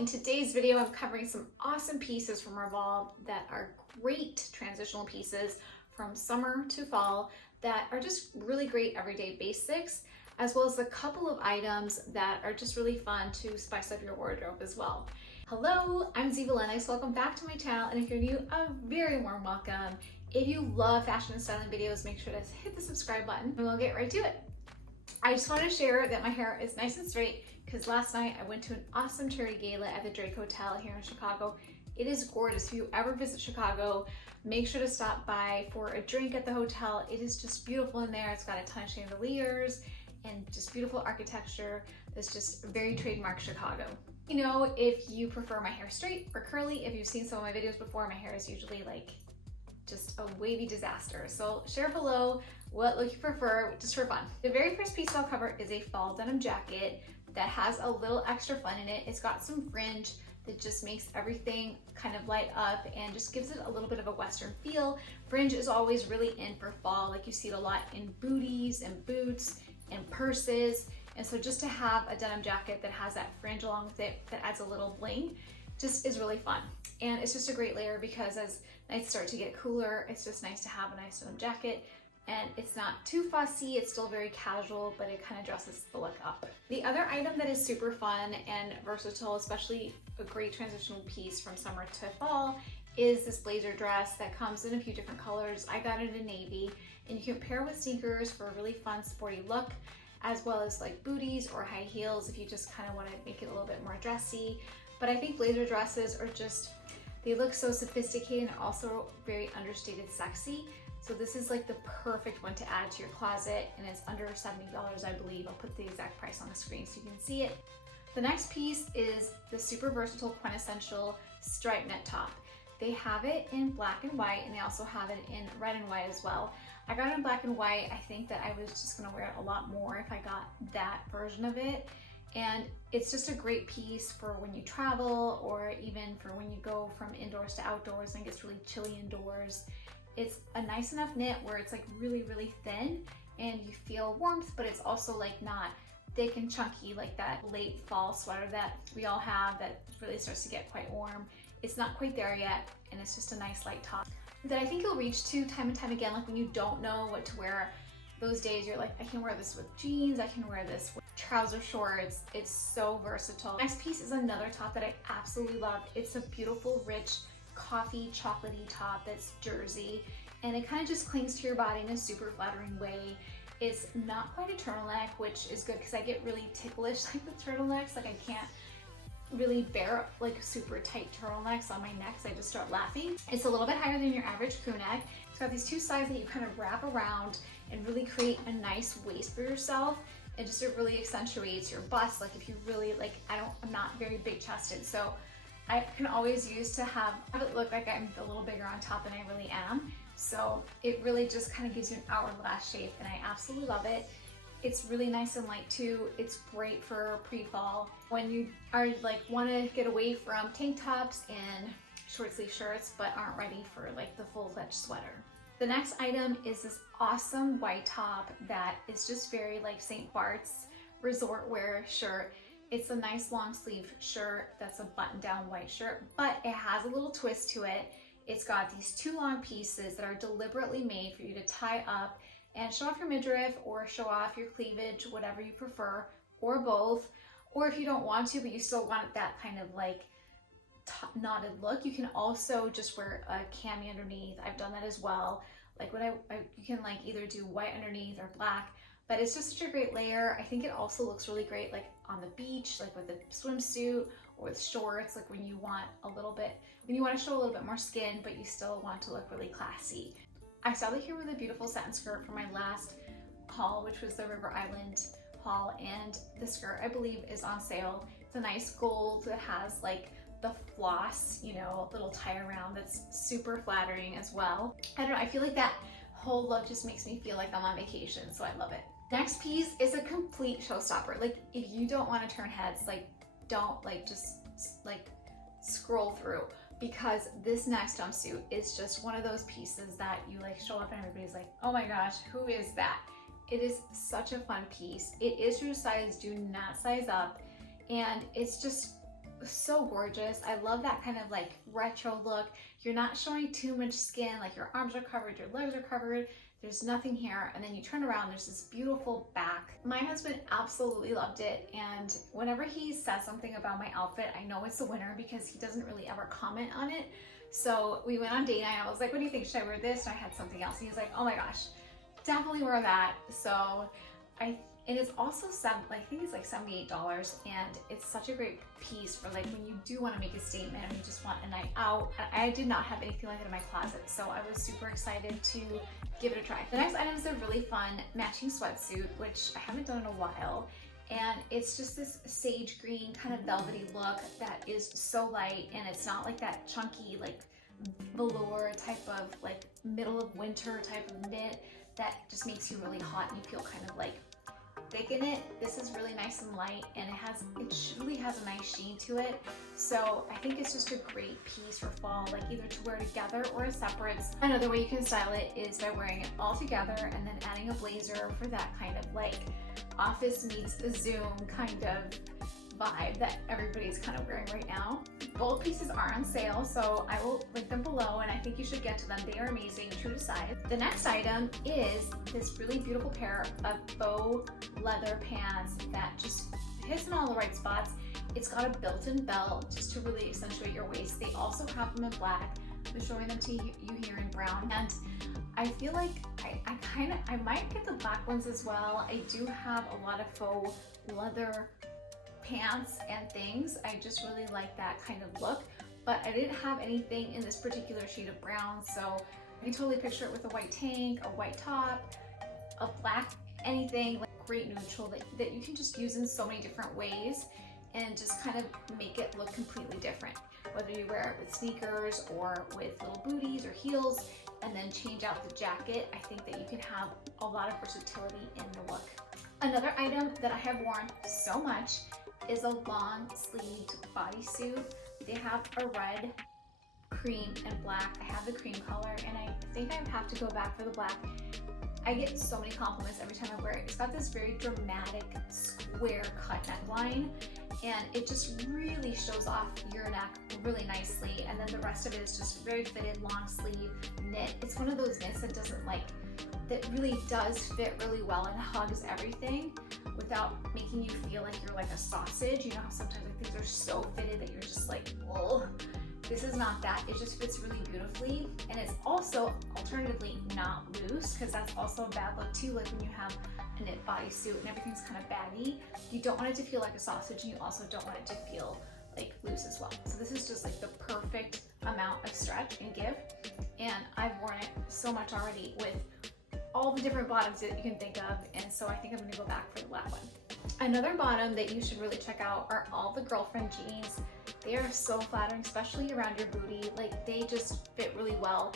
In today's video, I'm covering some awesome pieces from Revolve that are great transitional pieces from summer to fall that are just really great everyday basics, as well as a couple of items that are just really fun to spice up your wardrobe as well. Hello, I'm Ziva Lennox. Welcome back to my channel, and if you're new, a very warm welcome. If you love fashion and styling videos, make sure to hit the subscribe button and we'll get right to it. I just want to share that my hair is nice and straight because last night I went to an awesome charity gala at the Drake Hotel here in Chicago. It is gorgeous. If you ever visit Chicago, make sure to stop by for a drink at the hotel. It is just beautiful in there. It's got a ton of chandeliers and just beautiful architecture that's just very trademark Chicago. You know, if you prefer my hair straight or curly, if you've seen some of my videos before, my hair is usually like just a wavy disaster. So share below what look you prefer, just for fun. The very first piece I'll cover is a fall denim jacket that has a little extra fun in it. It's got some fringe that just makes everything kind of light up and just gives it a little bit of a Western feel. Fringe is always really in for fall. Like you see it a lot in booties and boots and purses. And so just to have a denim jacket that has that fringe along with it that adds a little bling just is really fun. And it's just a great layer because as nights start to get cooler, it's just nice to have a nice denim jacket. And it's not too fussy, it's still very casual, but it kind of dresses the look up. The other item that is super fun and versatile, especially a great transitional piece from summer to fall, is this blazer dress that comes in a few different colors. I got it in navy, and you can pair with sneakers for a really fun sporty look, as well as like booties or high heels if you just kind of want to make it a little bit more dressy. But I think blazer dresses are just, they look so sophisticated and also very understated sexy. So this is like the perfect one to add to your closet, and it's under $70, I believe. I'll put the exact price on the screen so you can see it. The next piece is the super versatile quintessential striped knit top. They have it in black and white, and they also have it in red and white as well. I got it in black and white. I think that I was just gonna wear it a lot more if I got that version of it. And it's just a great piece for when you travel, or even for when you go from indoors to outdoors and it gets really chilly indoors. It's a nice enough knit where it's like really, really thin and you feel warmth, but it's also like not thick and chunky like that late fall sweater that we all have that really starts to get quite warm. It's not quite there yet, and it's just a nice light top that I think you'll reach to time and time again. Like when you don't know what to wear, those days you're like, I can wear this with jeans, I can wear this with trouser shorts. It's so versatile. Next piece is another top that I absolutely love. It's a beautiful, rich, coffee chocolatey top that's jersey, and it kind of just clings to your body in a super flattering way. It's not quite a turtleneck, which is good because I get really ticklish like with turtlenecks. Like I can't really bear like super tight turtlenecks on my neck, so I just start laughing. It's a little bit higher than your average crew neck. It's got these two sides that you kind of wrap around and really create a nice waist for yourself. And just it really accentuates your bust. Like if you really like, I'm not very big chested, so I can always use to have it look like I'm a little bigger on top than I really am. So it really just kind of gives you an hourglass shape, and I absolutely love it. It's really nice and light too. It's great for pre-fall when you are like want to get away from tank tops and short sleeve shirts but aren't ready for like the full-fledged sweater. The next item is this awesome white top that is just very like St. Bart's resort wear shirt. It's a nice long sleeve shirt that's a button down white shirt, but it has a little twist to it. It's got these two long pieces that are deliberately made for you to tie up and show off your midriff or show off your cleavage, whatever you prefer, or both. Or if you don't want to, but you still want that kind of like knotted look, you can also just wear a cami underneath. I've done that as well. Like when you can like either do white underneath or black, but it's just such a great layer. I think it also looks really great like on the beach, like with a swimsuit or with shorts, like when you want to show a little bit more skin, but you still want to look really classy. I styled it here with a beautiful satin skirt for my last haul, which was the River Island haul, and the skirt I believe is on sale. It's a nice gold that has like the floss, you know, little tie around that's super flattering as well. I don't know, I feel like that whole look just makes me feel like I'm on vacation, so I love it. Next piece is a complete showstopper. Like if you don't want to turn heads, like don't like just like scroll through, because this next jumpsuit is just one of those pieces that you like show up and everybody's like, oh my gosh, who is that? It is such a fun piece. It is your size, do not size up, and it's just so gorgeous. I love that kind of like retro look. You're not showing too much skin, like your arms are covered, your legs are covered, there's nothing here, and then you turn around, there's this beautiful back. My husband absolutely loved it, and whenever he says something about my outfit, I know it's a winner because he doesn't really ever comment on it. So we went on date night, I was like, what do you think, should I wear this? And I had something else, and he was like, oh my gosh, definitely wear that. So it is also I think it's like $78, and it's such a great piece for like when you do want to make a statement and you just want a night out. I did not have anything like it in my closet, so I was super excited to give it a try. The next item is a really fun matching sweatsuit, which I haven't done in a while, and it's just this sage green kind of velvety look that is so light, and it's not like that chunky like velour type of like middle of winter type of knit that just makes you really hot and you feel kind of like thick in it. This is really nice and light, and it truly has a nice sheen to it. So I think it's just a great piece for fall, like either to wear together or as separates. Another way you can style it is by wearing it all together and then adding a blazer for that kind of like office meets Zoom kind of vibe that everybody's kind of wearing right now. Both pieces are on sale, so I will link them below, and I think you should get to them. They are amazing, true to size. The next item is this really beautiful pair of faux leather pants that just hits in all the right spots. It's got a built-in belt just to really accentuate your waist. They also have them in black. I'm showing them to you here in brown, and I feel like I might get the black ones as well. I do have a lot of faux leather pants and things. I just really like that kind of look, but I didn't have anything in this particular shade of brown, so I can totally picture it with a white tank, a white top, a black, anything like great neutral that you can just use in so many different ways and just kind of make it look completely different. Whether you wear it with sneakers or with little booties or heels and then change out the jacket, I think that you can have a lot of versatility in the look. Another item that I have worn so much is a long sleeved bodysuit. They have a red, cream, and black. I have the cream color, and I think I have to go back for the black. I get so many compliments every time I wear it. It's got this very dramatic square cut neckline, and it just really shows off your neck really nicely. And then the rest of it is just very fitted long sleeve knit. It's one of those knits that that really does fit really well and hugs everything without making you feel like you're like a sausage. You know how sometimes like things are so fitted that you're just like, oh, this is not that. It just fits really beautifully. And it's also alternatively not loose, because that's also a bad look too. Like when you have a knit bodysuit and everything's kind of baggy, you don't want it to feel like a sausage, and you also don't want it to feel like loose as well. So this is just like the perfect amount of stretch and give. And I've worn it so much already with all the different bottoms that you can think of, and so I think I'm gonna go back for the black one. Another bottom that you should really check out are all the girlfriend jeans. They are so flattering, especially around your booty. Like they just fit really well.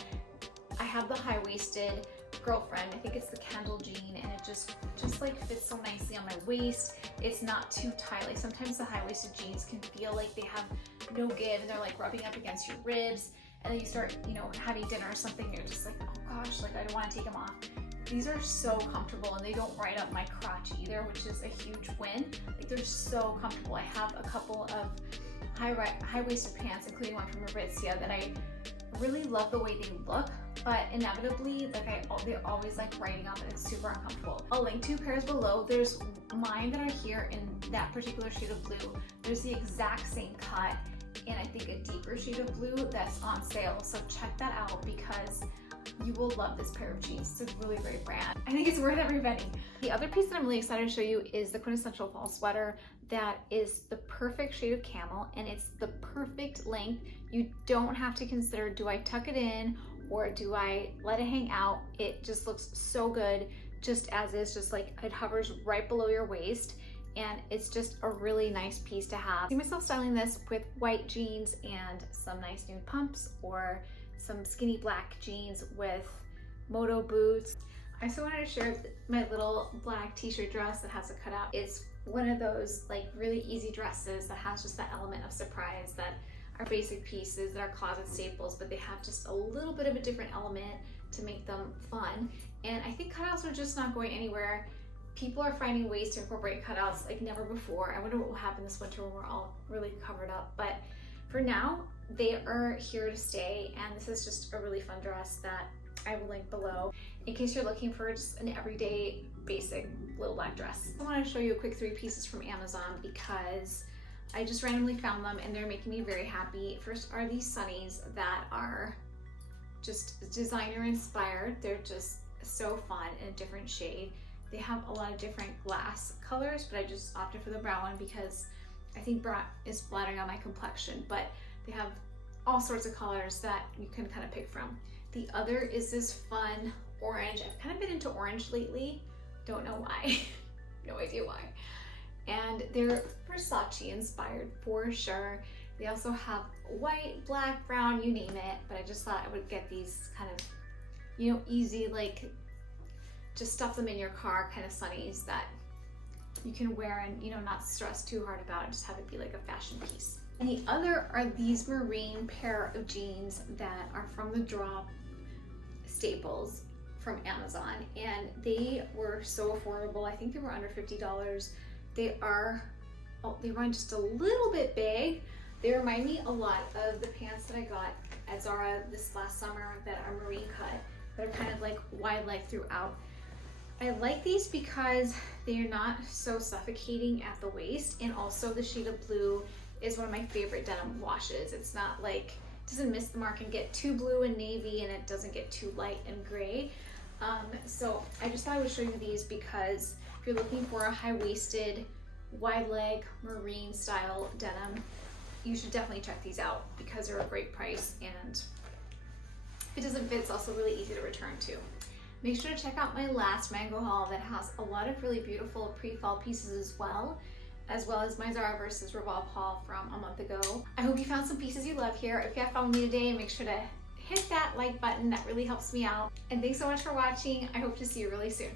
I have the high-waisted girlfriend. I think it's the Kendall jean, and it just like fits so nicely on my waist. It's not too tight. Like sometimes the high-waisted jeans can feel like they have no give, and they're like rubbing up against your ribs. And then you start, having dinner or something, and you're just like, oh gosh, like I don't want to take them off. These are so comfortable, and they don't ride up my crotch either, which is a huge win. Like they're so comfortable. I have a couple of high-waisted pants, including one from Aritzia, that I really love the way they look, but inevitably, they're always like riding up, and it's super uncomfortable. I'll link 2 pairs below. There's mine that are here in that particular shade of blue. There's the exact same cut, and I think a deeper shade of blue that's on sale. So check that out because you will love this pair of jeans. It's a really great brand. I think it's worth every penny. The other piece that I'm really excited to show you is the quintessential fall sweater that is the perfect shade of camel, and it's the perfect length. You don't have to consider, do I tuck it in or do I let it hang out? It just looks so good just as is, just like it hovers right below your waist, and it's just a really nice piece to have. I see myself styling this with white jeans and some nice nude pumps, or some skinny black jeans with moto boots. I also wanted to share my little black t-shirt dress that has a cutout. It's one of those like really easy dresses that has just that element of surprise that are basic pieces that are closet staples, but they have just a little bit of a different element to make them fun. And I think cutouts are just not going anywhere people are finding ways to incorporate cutouts like never before. I wonder what will happen this winter when we're all really covered up, but for now, they are here to stay, and this is just a really fun dress that I will link below in case you're looking for just an everyday basic little black dress. I want to show you a quick 3 pieces from Amazon because I just randomly found them and they're making me very happy. First are these sunnies that are just designer inspired. They're just so fun in a different shade. They have a lot of different glass colors, but I just opted for the brown one because I think brown is flattering on my complexion, but they have all sorts of colors that you can kind of pick from. The other is this fun orange. I've kind of been into orange lately. Don't know why. No idea why. And they're Versace inspired for sure. They also have white, black, brown, you name it, but I just thought I would get these kind of, you know, easy, like just stuff them in your car kind of sunnies that you can wear and, you know, not stress too hard about it, just have it be like a fashion piece. And the other are these marine pair of jeans that are from the drop staples from Amazon, and they were so affordable. I think they were under $50. They run just a little bit big. They remind me a lot of the pants that I got at Zara this last summer that are marine cut. They're kind of like wide leg throughout. I like these because they're not so suffocating at the waist, and also the shade of blue is one of my favorite denim washes. It's not like, it doesn't miss the mark and get too blue and navy, and it doesn't get too light and gray. So I just thought I would show you these because if you're looking for a high-waisted, wide leg, marine style denim, you should definitely check these out because they're a great price, and if it doesn't fit, it's also really easy to return too. Make sure to check out my last mango haul that has a lot of really beautiful pre-fall pieces as well as my Zara versus Revolve haul from a month ago. I hope you found some pieces you love here. If you have fun with me today, make sure to hit that like button. That really helps me out. And thanks so much for watching. I hope to see you really soon.